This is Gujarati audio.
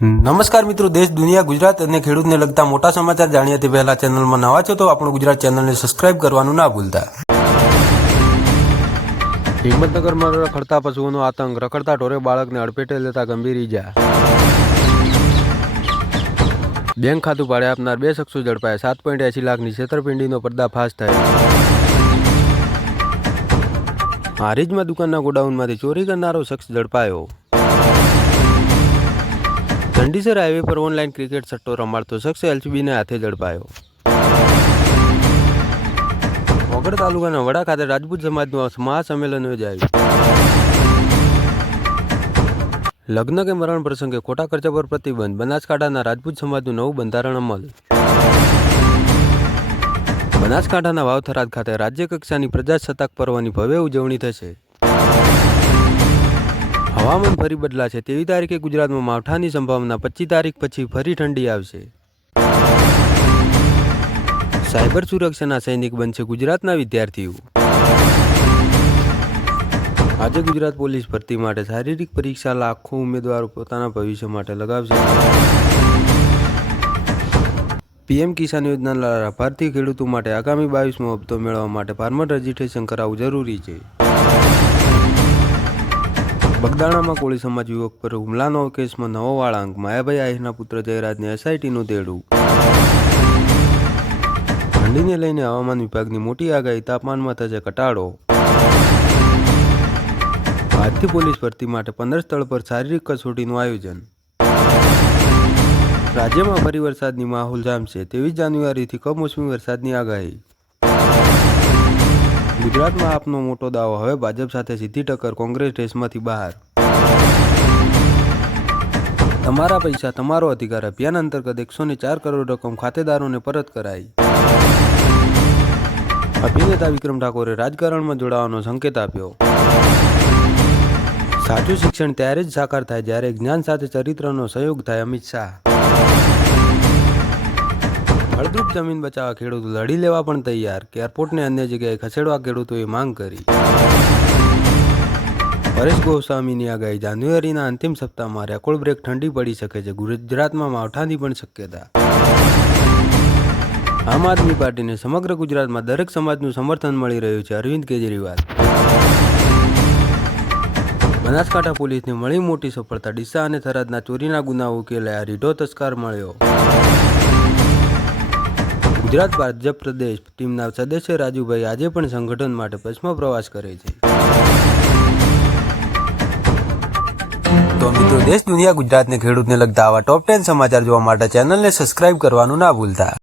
નમસ્કાર મિત્રો, દેશ દુનિયા ગુજરાત અને ખેડૂતને લગતા મોટા સમાચાર જાણીએ તે પહેલા ચેનલમાં નવા છો તો આપણું ગુજરાત ચેનલને સબસ્ક્રાઇબ કરવાનું ના ભૂલતા। હિંમતનગરમાં રખડતા પશુઓનો આતંક, રખડતા ઢોરે બાળકને અડફેટે લેતા ગંભીર ઈજા। બેંક ખાતું ભાડે આપનાર 2 શખ્સો ઝડપાયા, 7.80 લાખની છેતરપિંડીનો પર્દાફાશ થયો। હારીજમાં દુકાનના ગોડાઉનમાંથી ચોરી કરનારો શખ્સ ઝડપાયો। ચંડીસર હાઈવે પર ઓનલાઈન ક્રિકેટ સટ્ટો રમાડતો શખ્સ એલસીબીને હાથે ઝડપાયો। ઓગળ તાલુકાના વડા ખાતે રાજપૂત સમાજનું મહાસંમેલન યોજાયું। લગ્ન કે મરણ પ્રસંગે ખોટા ખર્ચા પર પ્રતિબંધ, બનાસકાંઠાના રાજપૂત સમાજનું નવું બંધારણ અમલ। બનાસકાંઠાના વાવથરાદ ખાતે રાજ્ય કક્ષાની પ્રજાસત્તાક પર્વની ભવ્ય ઉજવણી થશે। હવામાન ફરી બદલાશે, 23 તારીખે ગુજરાતમાં માવઠાની સંભાવના, 25 તારીખ પછી ફરી ઠંડી આવશે। સાયબર સુરક્ષાના સૈનિક બનશે ગુજરાતના વિદ્યાર્થીઓ। આજે ગુજરાત પોલીસ ભરતી માટે શારીરિક પરીક્ષા લાખો ઉમેદવારો પોતાના ભવિષ્ય માટે લગાવશે। પીએમ કિસાન યોજનાના લાભાર્થી ખેડૂતો માટે આગામી 22મો હપ્તો મેળવવા માટે ફાર્મર રજિસ્ટ્રેશન કરાવવું જરૂરી છે। બગદાણામાં કોળી સમાજ યુવક પર હુમલાનો કેસમાં નવો વાળાંક, માયાભાઈ આહિરના પુત્ર જયરાજને એસઆઈટીનું તેડું। ઠંડીને લઈને હવામાન વિભાગની મોટી આગાહી, તાપમાનમાં થશે ઘટાડો। આજથી પોલીસ ભરતી માટે 15 સ્થળ પર શારીરિક કસોટીનું આયોજન। રાજ્યમાં ફરી વરસાદની માહોલ જામશે, 23 જાન્યુઆરીથી કમોસમી વરસાદની આગાહી। ગુજરાતમાં આપનો મોટો દાવો, હવે ભાજપ સાથે સીધી ટક્કર, કોંગ્રેસ રેસમાંથી બહાર। તમારા પૈસા તમારો અધિકાર અભિયાન અંતર્ગત 104 કરોડ રકમ ખાતેદારોને પરત કરાઈ। અભિનેતા વિક્રમ ઠાકોરે રાજકારણમાં જોડાવાનો સંકેત આપ્યો। સાચું શિક્ષણ ત્યારે જ સાકાર થાય જ્યારે જ્ઞાન સાથે ચરિત્રનો સહયોગ થાય, અમિત શાહ। ફળદ્રુપ જમીન બચાવવા ખેડૂતો લડી લેવા પણ તૈયાર, એરપોર્ટને અન્ય જગ્યાએ ખસેડવા ખેડૂતોએ માંગ કરી। પરેશ ગોસ્વામીની આગાહી, જાન્યુઆરીના અંતિમ સપ્તાહમાં રેકોર્ડ બ્રેક ઠંડી પડી શકે છે, ગુજરાતમાં માવઠાની પણ શક્યતા। આમ આદમી પાર્ટીને સમગ્ર ગુજરાતમાં દરેક સમાજનું સમર્થન મળી રહ્યું છે, અરવિંદ કેજરીવાલ। બનાસકાંઠા પોલીસને મળી મોટી સફળતા, ડીસા અને થરાદના ચોરીના ગુનાઓ ઉકેલાયા, રીઢો તસ્કર મળ્યો। ગુજરાત ભાજપ પ્રદેશ ટીમના સદસ્ય રાજુભાઈ આજે પણ સંગઠન માટે પશ્ચિમ પ્રવાસ કરે છે। તો મિત્રો, દેશ દુનિયા ગુજરાતને ખેડૂતને લગતા આવા ટોપ 10 સમાચાર જોવા માટે ચેનલને સબસ્ક્રાઇબ કરવાનું ના ભૂલતા।